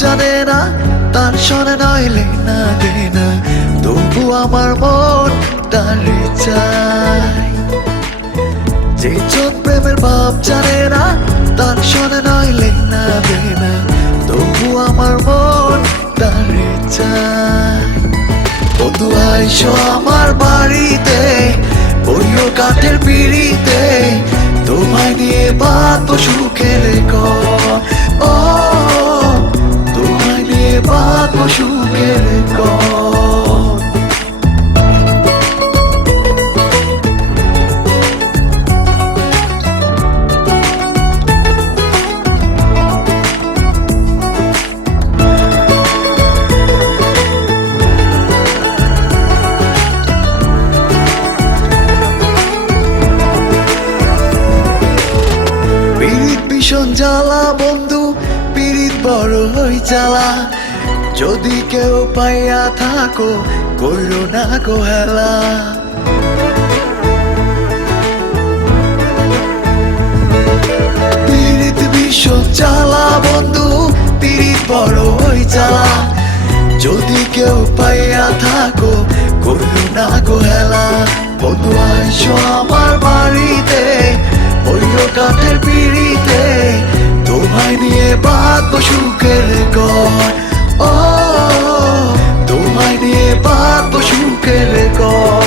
জানে না, তার শোনে নইলে না দে না, তবু আমার মন তারে চাই। যেজন প্রেমের ভাব জানে না, তার শোনে নইলে না দে না, তবু আমার মন তারে চাই। বন্ধু আইসো আমার বাড়িতে, বইও কাঠের পিড়িতে, তোমায় নিয়ে বাঁধবো সুখের ঘর। ও তোমায় নিয়ে বাঁধবো সুখের ঘর। ভীষণ জ্বালা বন্ধু, পীড়িত বড় হই জ্বালা, যদি কেউ পাইয়া থাকো কইরো না গো হেলা। পীড়িত ভীষণ জ্বালা বন্ধু, পীড়িত বড় হই জ্বালা, যদি কেউ পাইয়া থাকো কইরো না গো হেলা। বন্ধু আইসো আমার বাড়িতে, বইও কাঠের পিড়িতে, তোমায় নিয়ে বাঁধবো সুখের ঘর। ও তোমায় নিয়ে বাঁধবো সুখের ঘর।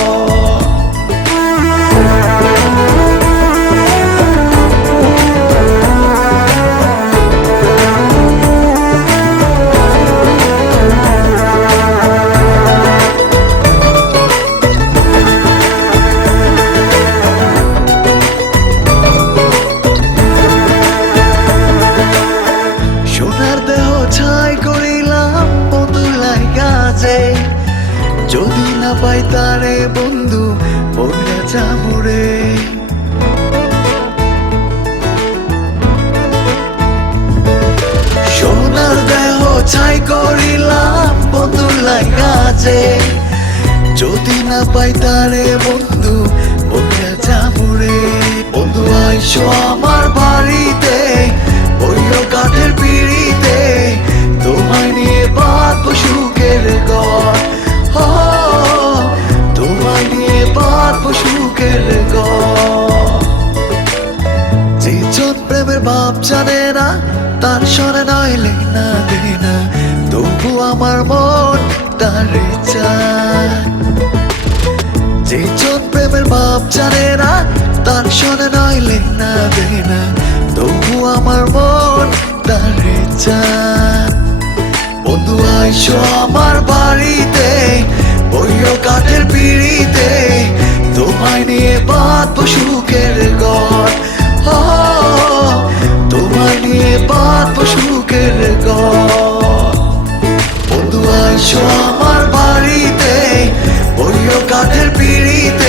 যদি না পাই তারে বন্ধু পড়ে যামুরে। সোনার দেহ ছাই করিলাম বন্ধুর লাগাছে, যদি না পাই তারে বন্ধু পড়ে যামুরে। বন্ধু আইসো আমার বাড়িতে, বইও কাঠের পিড়িতে, তোমায় নিয়ে বাঁধবো সুখের ঘর। তোমায় নিয়ে বাঁধবো সুখের ঘর। যেজন প্রেমের ভাব জানে না, তার শোনে নইলে না দে না, তবু আমার মন তারে চায়। যেজন প্রেমের ভাব জানে না, তার শোনে নইলে না দে না, তবু আমার মন তারে চায়। বন্ধু আইসো আমার বাড়িতে, বইও কাঠের পিড়িতে, তোমায় নিয়ে বাঁধবো সুখের ঘর। তোমায় নিয়ে বাঁধবো সুখের ঘর। বন্ধু আইসো আমার বাড়িতে, বইও কাঠের পিড়িতে,